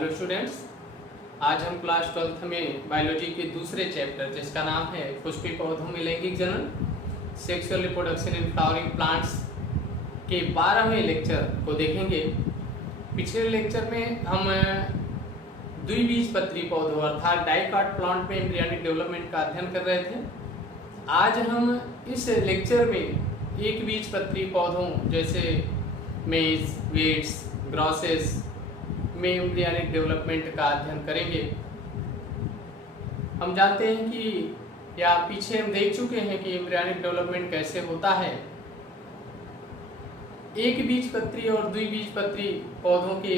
Hello students, आज हम class 12th में बायोलॉजी के दूसरे चैप्टर जिसका नाम है पुष्पी पौधों में लैंगिक जनन, sexual reproduction in flowering plants के 12वें लेक्चर को देखेंगे। पिछले लेक्चर में हम द्विबीजपत्री पौधों अर्थात डाइकॉट प्लांट में एम्ब्रियोनिक डेवलपमेंट का अध्ययन कर रहे थे। आज हम इस लेक्चर में एक बीजपत्री पौधों जैसे मेज, वीड्स, ग्रॉसेस में एम्ब्रियोनिक डेवलपमेंट का अध्ययन करेंगे। हम जानते हैं कि या पीछे हम देख चुके हैं कि एम्ब्रियोनिक डेवलपमेंट कैसे होता है। एक बीजपत्री और द्विबीजपत्री पौधों के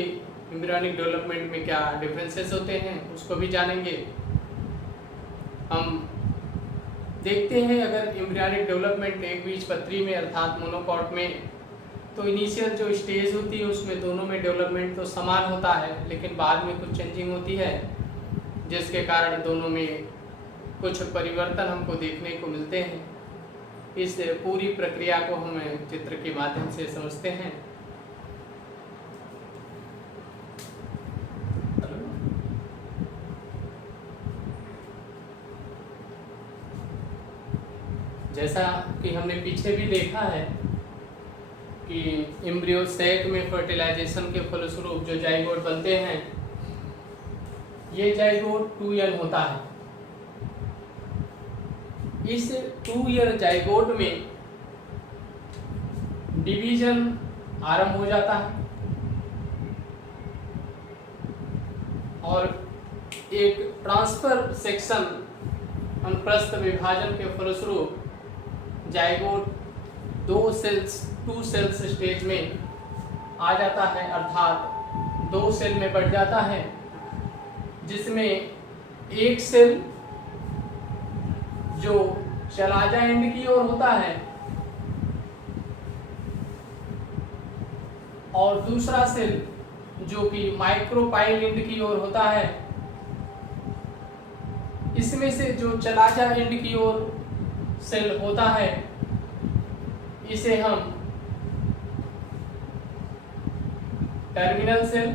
एम्ब्रियोनिक डेवलपमेंट में क्या डिफरेंसेस होते हैं उसको भी जानेंगे। हम देखते हैं अगर एम्ब्रियोनिक डेवलपमेंट एक बीजपत्री में अर्थात मोनोकॉट में तो इनिशियल जो स्टेज होती है उसमें दोनों में डेवलपमेंट तो समान होता है, लेकिन बाद में कुछ चेंजिंग होती है जिसके कारण दोनों में कुछ परिवर्तन हमको देखने को मिलते हैं। इस पूरी प्रक्रिया को हम चित्र के माध्यम से समझते हैं। जैसा कि हमने पीछे भी देखा है कि एम्ब्रियो सैक में फर्टिलाइजेशन के फलस्वरूप जो जाइगोट बनते हैं, ये जाइगोट 2 ईयर होता है। इस 2 ईयर जाइगोट में डिवीजन आरंभ हो जाता है और एक ट्रांसफर सेक्शन अनुप्रस्थ विभाजन के फलस्वरूप जाइगोट 2 सेल्स स्टेज में आ जाता है अर्थात 2 सेल में बढ़ जाता है, जिसमें एक सेल जो चलाजा एंड की ओर होता है और दूसरा सेल जो कि माइक्रोपाइल एंड की ओर होता है। इसमें से जो चलाजा एंड की ओर सेल होता है इसे हम टर्मिनल सेल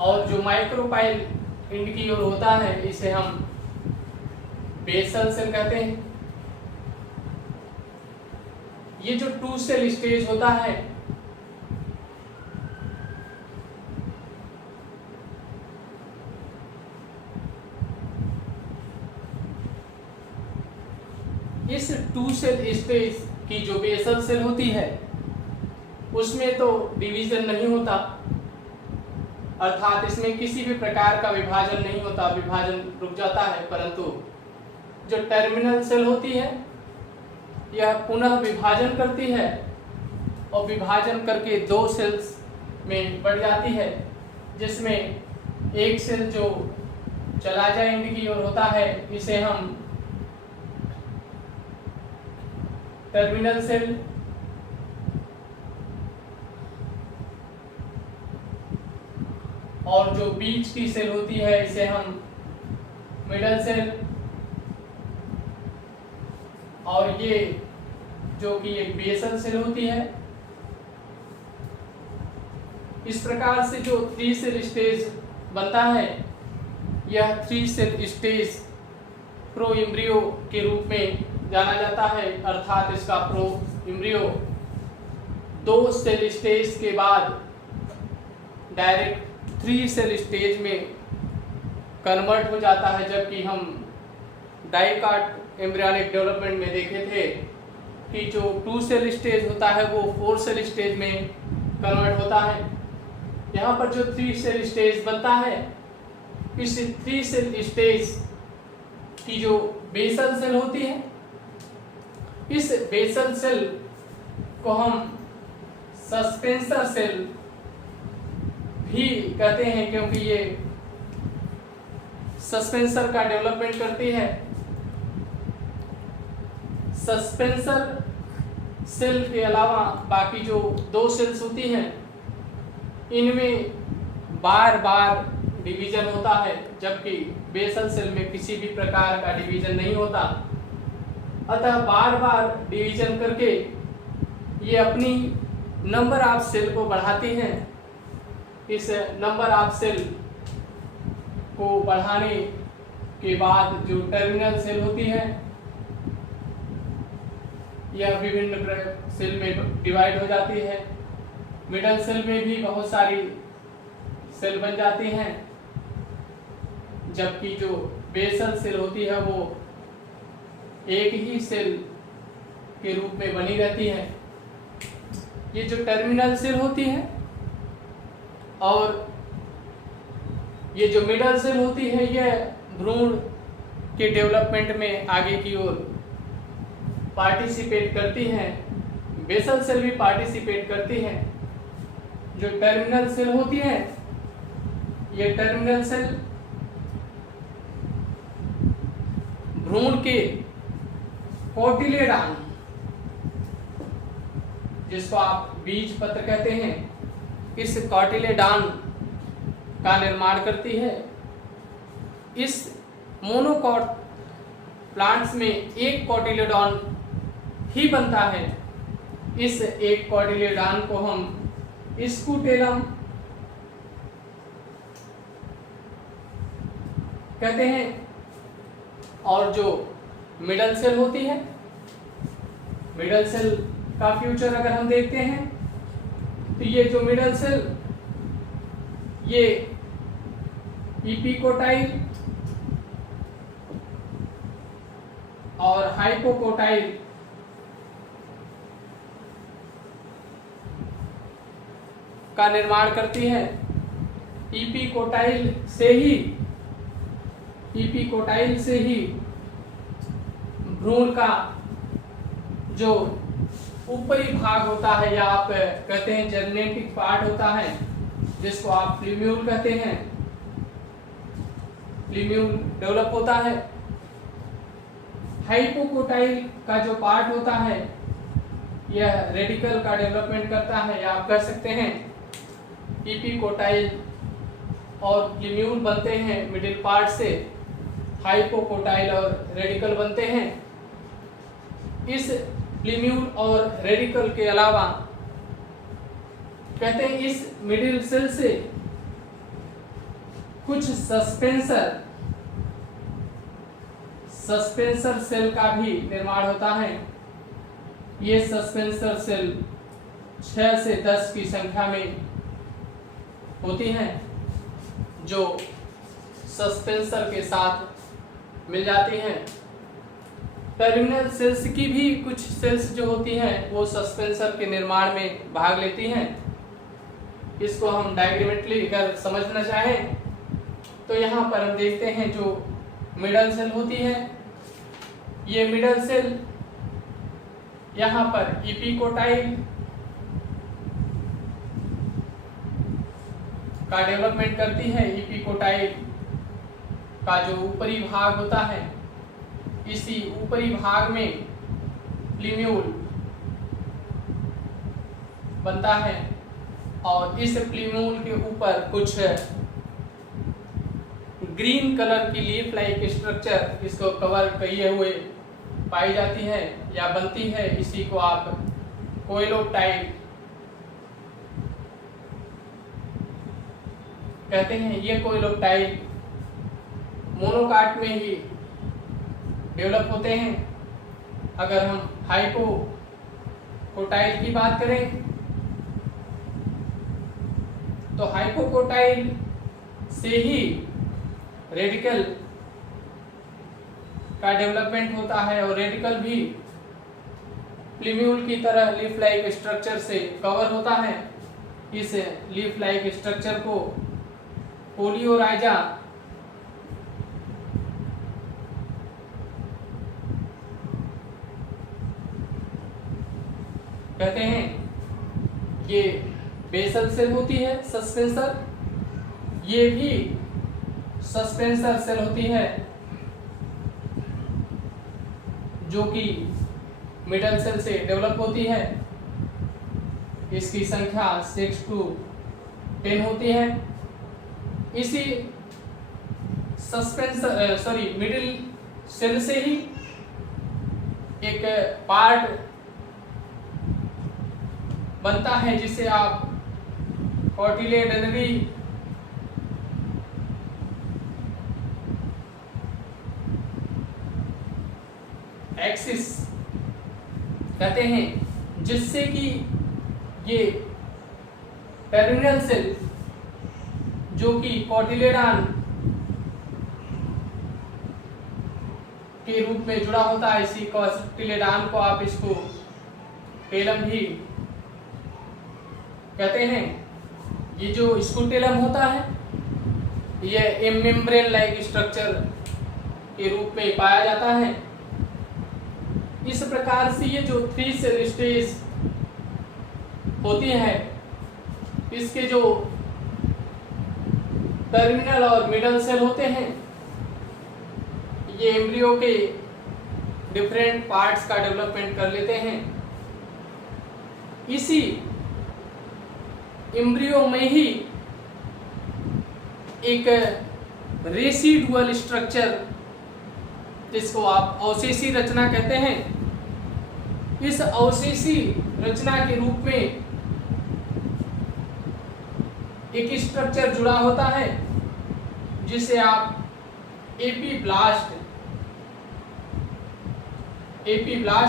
और जो माइक्रोपाइल एंड की ओर होता है इसे हम बेसल सेल कहते हैं। ये जो 2 सेल स्टेज होता है इस 2 सेल स्टेज की जो बेसल सेल होती है उसमें तो डिवीजन नहीं होता अर्थात इसमें किसी भी प्रकार का विभाजन नहीं होता, विभाजन रुक जाता है। परंतु जो टर्मिनल सेल होती है यह पुनः विभाजन करती है और विभाजन करके 2 सेल्स में बढ़ जाती है, जिसमें एक सेल जो चलाजा एंड की ओर होता है इसे हम टर्मिनल सेल और जो बीच की सेल होती है इसे हम मिडल सेल और ये जो कि एक बेसल सेल होती है। इस प्रकार से जो 3 सेल स्टेज बनता है यह 3 सेल स्टेज प्रो एम्ब्रियो के रूप में जाना जाता है अर्थात इसका प्रो एम्ब्रियो 2 सेल स्टेज के बाद डायरेक्ट 3 सेल स्टेज में कन्वर्ट हो जाता है, जबकि हम डाइकॉट एम्ब्रियोनिक डेवलपमेंट में देखे थे कि जो 2 सेल स्टेज होता है वो 4 सेल स्टेज में कन्वर्ट होता है। यहाँ पर जो 3 सेल स्टेज बनता है इस 3 सेल स्टेज की जो बेसल सेल होती है इस बेसल सेल को हम सस्पेंसर सेल भी कहते हैं, क्योंकि ये सस्पेंसर का डेवलपमेंट करती है। सस्पेंसर सेल के अलावा बाकी जो 2 सेल्स होती हैं इनमें बार बार डिवीजन होता है, जबकि बेसल सेल में किसी भी प्रकार का डिवीजन नहीं होता। अतः बार बार डिवीजन करके ये अपनी नंबर ऑफ सेल को बढ़ाती हैं। इस नंबर ऑफ सेल को बढ़ाने के बाद जो टर्मिनल सेल होती है यह विभिन्न सेल में डिवाइड हो जाती है। मिडल सेल में भी बहुत सारी सेल बन जाती हैं, जबकि जो बेसल सेल होती है वो एक ही सेल के रूप में बनी रहती है। ये जो टर्मिनल सेल होती है और ये जो मिडल सेल होती है यह भ्रूण के डेवलपमेंट में आगे की ओर पार्टिसिपेट करती हैं। बेसल सेल भी पार्टिसिपेट करती हैं। जो टर्मिनल सेल होती है ये टर्मिनल सेल भ्रूण के कोटिलेडॉन, जिसको आप बीज पत्र कहते हैं, इस कोटिलेडॉन का निर्माण करती है। इस मोनोकॉट प्लांट्स में एक कोटिलेडॉन ही बनता है। इस एक कोटिलेडॉन को हम स्कूटेलम कहते हैं। और जो मिडल सेल होती है, मिडल सेल का फ्यूचर अगर हम देखते हैं तो ये जो मिडल सेल ये इपिकोटाइल और हाइपोकोटाइल का निर्माण करती है। इपिकोटाइल से ही भ्रूण का जो ऊपरी भाग होता है या आप कहते हैं जेनेटिक पार्ट होता है, जिसको आप प्लीम्यूल कहते हैं, प्लीम्यूल डेवलप होता है। हाइपोकोटाइल का जो पार्ट होता है यह रेडिकल का डेवलपमेंट करता है, या आप कह सकते हैं इपिकोटाइल और प्लीम्यूल बनते हैं मिडिल पार्ट से, हाइपोकोटाइल और रेडिकल बनते हैं। इस प्लीम्यूल और रेडिकल के अलावा कहते हैं इस मिडिल सेल से कुछ सस्पेंसर सेल का भी निर्माण होता है। ये सस्पेंसर सेल 6 से 10 की संख्या में होती हैं, जो सस्पेंसर के साथ मिल जाती हैं। टर्मिनल सेल्स की भी कुछ सेल्स जो होती हैं वो सस्पेंसर के निर्माण में भाग लेती हैं। इसको हम डायग्रामेटिकली अगर समझना चाहें तो यहाँ पर हम देखते हैं जो मिडल सेल होती है, ये मिडल सेल यहाँ पर इपिकोटाइल का डेवलपमेंट करती है। इपिकोटाइल का जो ऊपरी भाग होता है, इसी ऊपरी भाग में प्लीम्यूल बनता है और इस प्लीम्यूल के ऊपर कुछ ग्रीन कलर की लीफ लाइक स्ट्रक्चर इसको कवर किए हुए पाई जाती है या बनती है। इसी को आप कोइलोप्टाइल कहते हैं। ये कोइलोप्टाइल मोनोकाट में ही डेवलप होते हैं। अगर हम हाइपोकोटाइल की बात करें तो हाइपोकोटाइल से ही रेडिकल का डेवलपमेंट होता है और रेडिकल भी प्लीम्यूल की तरह लीफ लाइक स्ट्रक्चर से कवर होता है। इस लीफ लाइक स्ट्रक्चर को पोलियोराइजा कहते हैं। ये बेसल सेल होती है सस्पेंसर, ये भी सस्पेंसर सेल होती है जो कि मिडल सेल से डेवलप होती है। इसकी संख्या 6 to 10 होती है। इसी मिडिल सेल से ही एक पार्ट बनता है, जिसे आप कोटिलेडनरी एक्सिस कहते हैं, जिससे कि ये टर्मिनल सेल जो कि कोटिलेडॉन के रूप में जुड़ा होता है, इसी कोटिलेडॉन को आप इसको टेलम भी कहते हैं। ये जो स्कूटेलम होता है यह मेम्ब्रेन लाइक स्ट्रक्चर के रूप में पाया जाता है। इस प्रकार से ये जो 3 सेल स्टेज होती है, इसके जो टर्मिनल और मिडल सेल होते हैं, ये एम्ब्रियो के डिफरेंट पार्ट्स का डेवलपमेंट कर लेते हैं। इसी एम्ब्रियो में ही एक रेसिडुअल स्ट्रक्चर, जिसको आप अवशेषी रचना कहते हैं, इस अवशेषी रचना के रूप में एक स्ट्रक्चर जुड़ा होता है, जिसे आप एपीब्लास्ट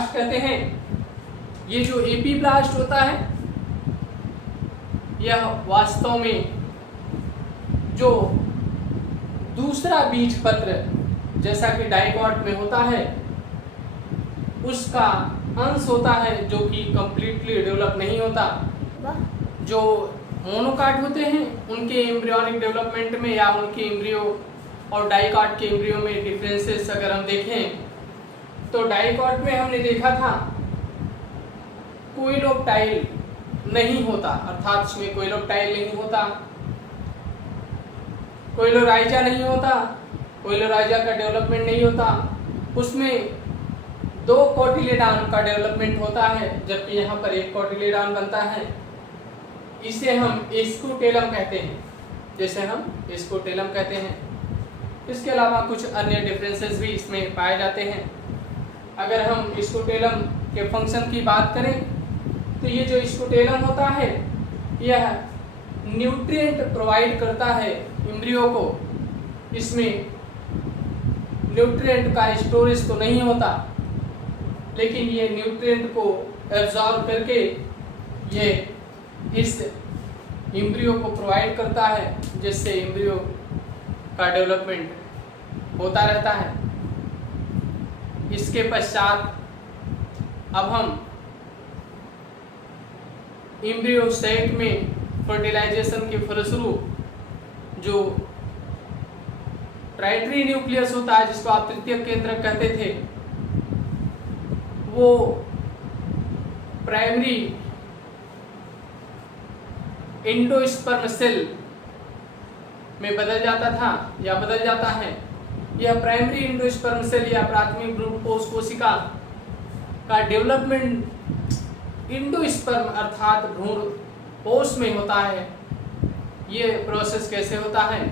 कहते हैं। ये जो एपीब्लास्ट होता है, यह वास्तव में जो दूसरा बीज पत्र जैसा कि डाइकॉट में होता है, उसका अंश होता है, जो कि कंप्लीटली डेवलप नहीं होता। जो मोनोकाट होते हैं, उनके एम्ब्रियोनिक डेवलपमेंट में या उनके एम्ब्रियो और डाइकॉट के एम्ब्रियो में डिफरेंसेस अगर हम देखें, तो डाइकॉट में हमने देखा था कोइलोप्टाइल नहीं होता, अर्थात उसमें कोइलोप्टाइल नहीं होता, कोइलोराइजा नहीं होता, कोइलोराइजा का डेवलपमेंट नहीं होता। उसमें 2 कोटिलेडॉन का डेवलपमेंट होता है, जबकि यहाँ पर 1 कोटिलेडॉन बनता है। इसे हम स्कूटेलम कहते हैं, इसके अलावा कुछ अन्य डिफरेंसेस भी इसमें पाए जाते हैं। अगर हम स्कूटेलम के फंक्शन की बात करें, तो ये जो स्कूटेलम होता है, यह न्यूट्रिएंट प्रोवाइड करता है एम्ब्रियो को। इसमें न्यूट्रिएंट का स्टोरेज तो नहीं होता, लेकिन ये न्यूट्रिएंट को एब्जॉर्ब करके ये इस एम्ब्रियो को प्रोवाइड करता है, जिससे एम्ब्रियो का डेवलपमेंट होता रहता है। इसके पश्चात अब हम एम्ब्रियो सेट में फर्टिलाइजेशन के फलस्वरूप जो ट्राइटरी न्यूक्लियस होता है, जिसको आप तृतीयक केंद्रक कहते थे, वो प्राइमरी एंडोस्पर्म सेल में बदल जाता था या बदल जाता है। यह प्राइमरी एंडोस्पर्म सेल या प्राथमिक भ्रूण कोश कोशिका का डेवलपमेंट एंडोस्पर्म अर्थात भ्रूण कोश में होता है। ये प्रोसेस कैसे होता है,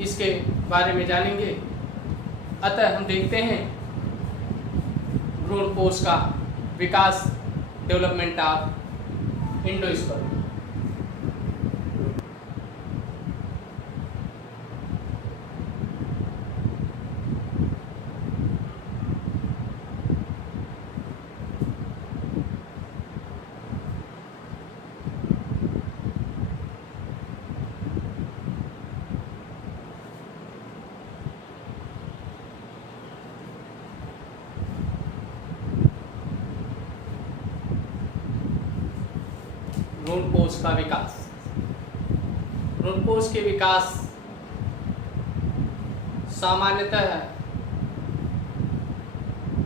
इसके बारे में जानेंगे। अतः हम देखते हैं भ्रूण कोश का विकास, डेवलपमेंट ऑफ एंडोस्पर्म। भ्रूणकोश का विकास। भ्रूणकोश के विकास सामान्यतः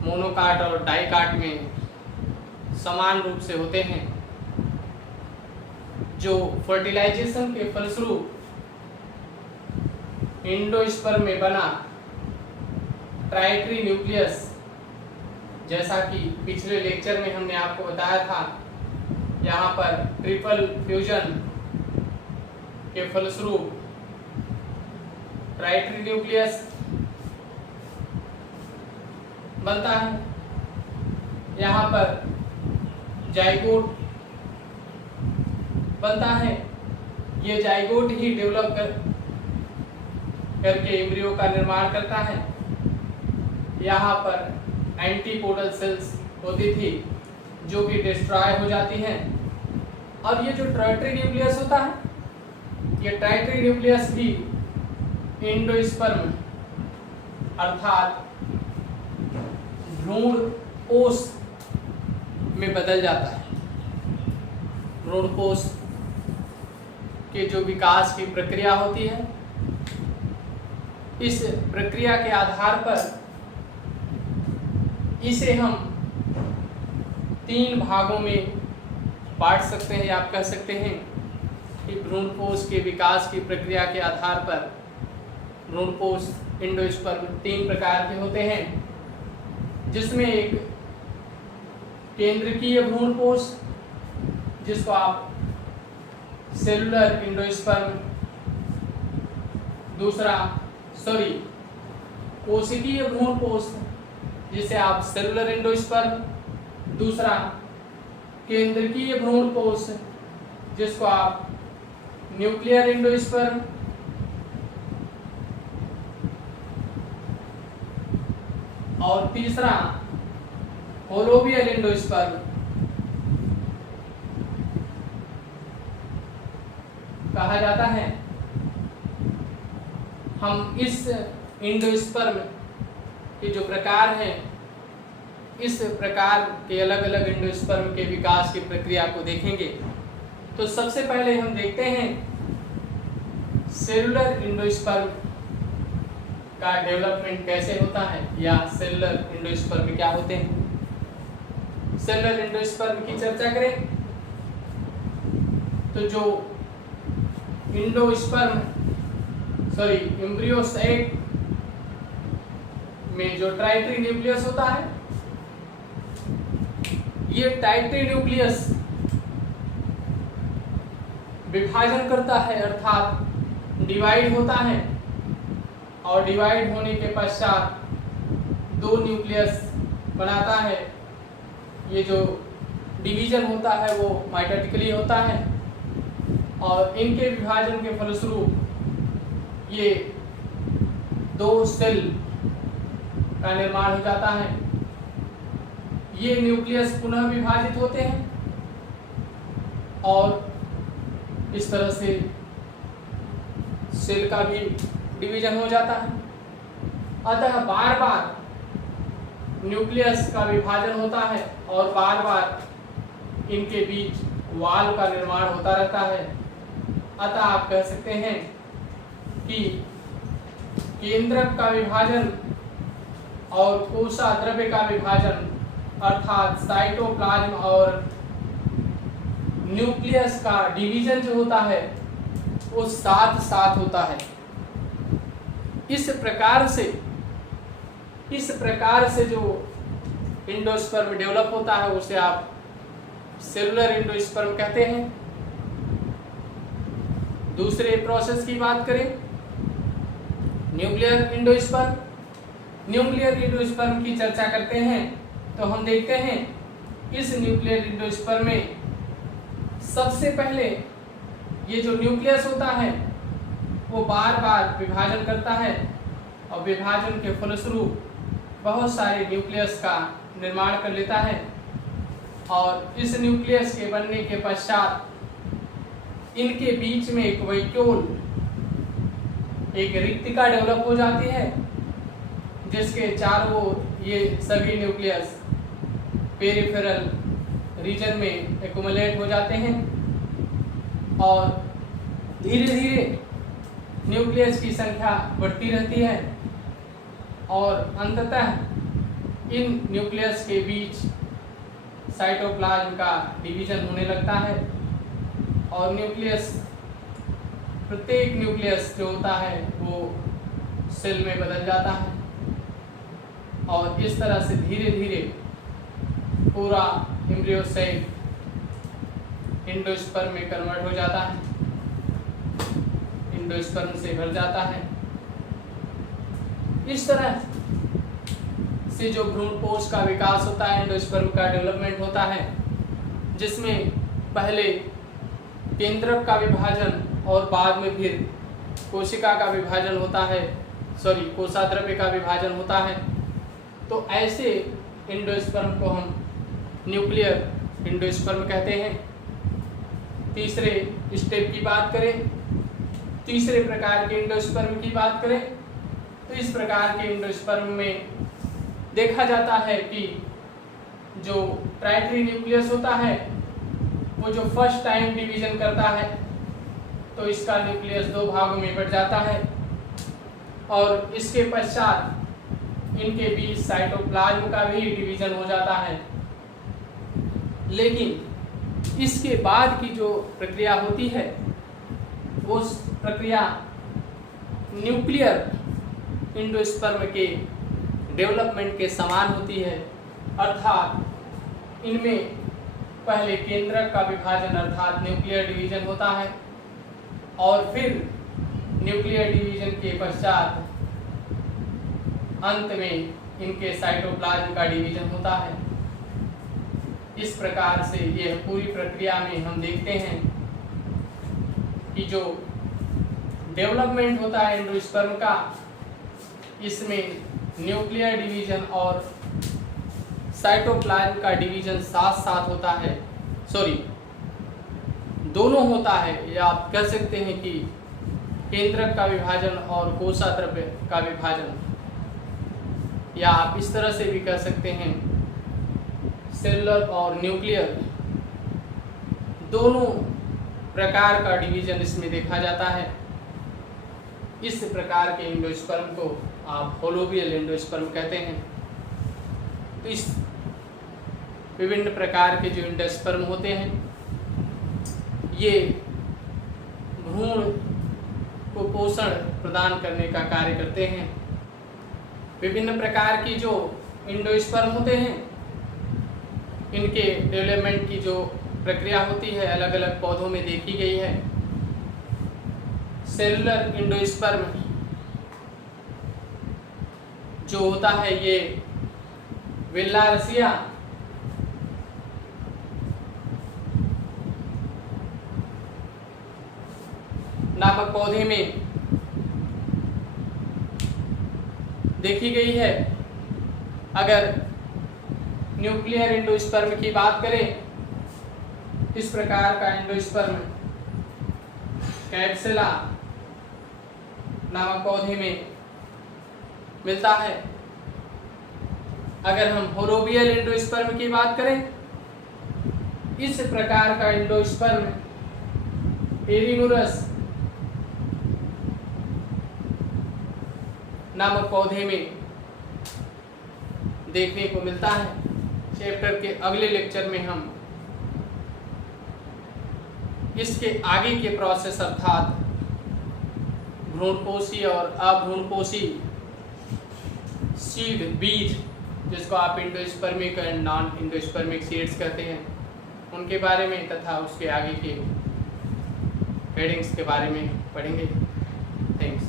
मोनोकाट और डाइकाट में समान रूप से होते हैं, जो फर्टिलाइजेशन के फलस्वरूप एंडोस्पर्म में बना ट्राइटरी न्यूक्लियस, जैसा कि पिछले लेक्चर में हमने आपको बताया था, यहाँ पर ट्रिपल फ्यूजन के फलस्वरूप ट्राइटरी न्यूक्लियस बनता है। यहाँ पर जाइगोट बनता है। ये जाइगोट ही डेवलप करके एम्ब्रियो का निर्माण करता है। यहाँ पर एंटीपोडल सेल्स होती थी जो कि डिस्ट्रॉय हो जाती हैं। और ये जो टर्टरी न्यूक्लियस होता है, ये टर्टरी न्यूक्लियस भी एंडोस्पर्म अर्थात भ्रूण कोश में बदल जाता है। भ्रूण कोश के जो विकास की प्रक्रिया होती है, इस प्रक्रिया के आधार पर इसे हम 3 भागों में बांट सकते हैं, या आप कह सकते हैं कि भ्रूण कोश के विकास की प्रक्रिया के आधार पर भ्रूण कोश एंडोस्पर्म 3 प्रकार के होते हैं, जिसमें एक केंद्रकीय भ्रूण कोश जिसको आप सेलुलर एंडोस्पर्म, दूसरा कोशिकीय भ्रूण कोश जिसे आप सेलुलर एंडोस्पर्म, दूसरा केंद्रकीय भ्रूण कोश जिसको आप न्यूक्लियर एंडोस्पर्म, और तीसरा होलोवियल एंडोस्पर्म कहा जाता है। हम इस एंडोस्पर्म के जो प्रकार हैं, इस प्रकार के अलग अलग एंडोस्पर्म के विकास की प्रक्रिया को देखेंगे। तो सबसे पहले हम देखते हैं सेलुलर एंडोस्पर्म का डेवलपमेंट कैसे होता है, या सेलुलर एंडोस्पर्म क्या होते हैं। सेलुलर एंडोस्पर्म की चर्चा करें तो जो एम्ब्रियो साइट में जो टर्टरी न्यूक्लियस होता है, ये टर्टरी न्यूक्लियस विभाजन करता है अर्थात डिवाइड होता है, और डिवाइड होने के पश्चात 2 न्यूक्लियस बनाता है। ये जो डिवीजन होता है वो माइटोटिकली होता है, और इनके विभाजन के फलस्वरूप ये 2 सेल का निर्माण हो जाता है। ये न्यूक्लियस पुनः विभाजित होते हैं और इस तरह से सेल का भी डिवीजन हो जाता है। अतः बार बार न्यूक्लियस का विभाजन होता है और बार बार इनके बीच वाल का निर्माण होता रहता है। अतः आप कह सकते हैं कि केंद्रक का विभाजन और कोशा द्रव्य का विभाजन अर्थात साइटोप्लाज्म और न्यूक्लियस का डिवीजन जो होता है वो साथ साथ होता है। इस प्रकार से जो एंडोस्पर्म डेवलप होता है उसे आप सेलुलर एंडोस्पर्म कहते हैं। दूसरे प्रोसेस की बात करें, न्यूक्लियर एंडोस्पर्म की चर्चा करते हैं तो हम देखते हैं इस न्यूक्लियर एंडोस्पर्म में सबसे पहले ये जो न्यूक्लियस होता है वो बार बार विभाजन करता है, और विभाजन के फलस्वरूप बहुत सारे न्यूक्लियस का निर्माण कर लेता है, और इस न्यूक्लियस के बनने के पश्चात इनके बीच में एक वैक्यूल, एक रिक्तिका डेवलप हो जाती है, जिसके चारों ओर ये सभी न्यूक्लियस पेरिफेरल रीजन में एक्युमुलेट हो जाते हैं, और धीरे धीरे न्यूक्लियस की संख्या बढ़ती रहती है, और अंततः इन न्यूक्लियस के बीच साइटोप्लाज्म का डिवीजन होने लगता है, और प्रत्येक न्यूक्लियस जो होता है वो सेल में बदल जाता है, और इस तरह से धीरे धीरे पूरा एम्ब्रियो सेल एंडोस्पर्म में कन्वर्ट हो जाता है, एंडोस्पर्म से भर जाता है। इस तरह से जो भ्रूण कोश का विकास होता है, एंडोस्पर्म का डेवलपमेंट होता है, जिसमें पहले केंद्रक का विभाजन और बाद में फिर कोशिका का विभाजन होता है, कोशाद्रव्य का विभाजन होता है। तो ऐसे एंडोस्पर्म को हम न्यूक्लियर एंडोस्पर्म कहते हैं। तीसरे स्टेप की बात करें, तीसरे प्रकार के एंडोस्पर्म की बात करें तो इस प्रकार के एंडोस्पर्म में देखा जाता है कि जो ट्राइटरी न्यूक्लियस होता है वो जो फर्स्ट टाइम डिवीजन करता है तो इसका न्यूक्लियस दो भागों में बट जाता है और इसके पश्चात इनके बीच साइटोप्लाज्म का भी डिवीजन हो जाता है। लेकिन इसके बाद की जो प्रक्रिया होती है वो प्रक्रिया न्यूक्लियर एंडोस्पर्म के डेवलपमेंट के समान होती है, अर्थात इनमें पहले केंद्रक का विभाजन अर्थात न्यूक्लियर डिवीजन होता है और फिर न्यूक्लियर डिवीजन के पश्चात अंत में इनके साइटोप्लाज्म का डिवीजन होता है। इस प्रकार से यह पूरी प्रक्रिया में हम देखते हैं कि जो डेवलपमेंट होता है एंडोस्पर्म का, इसमें न्यूक्लियर डिवीजन और साइटोप्लाज्म का डिवीजन साथ साथ होता है, दोनों होता है, या आप कह सकते हैं कि केंद्रक का विभाजन और कोशाद्रव्य का विभाजन, या आप इस तरह से भी कह सकते हैं सेलुलर और न्यूक्लियर दोनों प्रकार का डिवीजन इसमें देखा जाता है। इस प्रकार के एंडोस्पर्म को आप होलोबियल एंडोस्पर्म कहते हैं। तो इस विभिन्न प्रकार के जो एंडोस्पर्म होते हैं ये भ्रूण को पोषण प्रदान करने का कार्य करते हैं। विभिन्न प्रकार की जो एंडोस्पर्म होते हैं इनके डेवलपमेंट की जो प्रक्रिया होती है अलग अलग पौधों में देखी गई है। सेलुलर एंडोस्पर्म जो होता है ये विल्लारसिया नामक पौधे में देखी गई है। अगर न्यूक्लियर एंडोस्पर्म की बात करें, इस प्रकार का एंडोस्पर्म कैप्सुला नामक पौधे में मिलता है। अगर हम होलोबियल एंडोस्पर्म की बात करें, इस प्रकार का एंडोस्पर्म एरिनुरस नामक पौधे में देखने को मिलता है। चैप्टर के अगले लेक्चर में हम इसके आगे के प्रोसेस अर्थात भ्रूणपोषी और अभ्रूणपोषी सीड बीज, जिसको आप endospermic and non endospermic seeds कहते हैं, उनके बारे में तथा उसके आगे के हेडिंग्स के बारे में पढ़ेंगे। थैंक्स।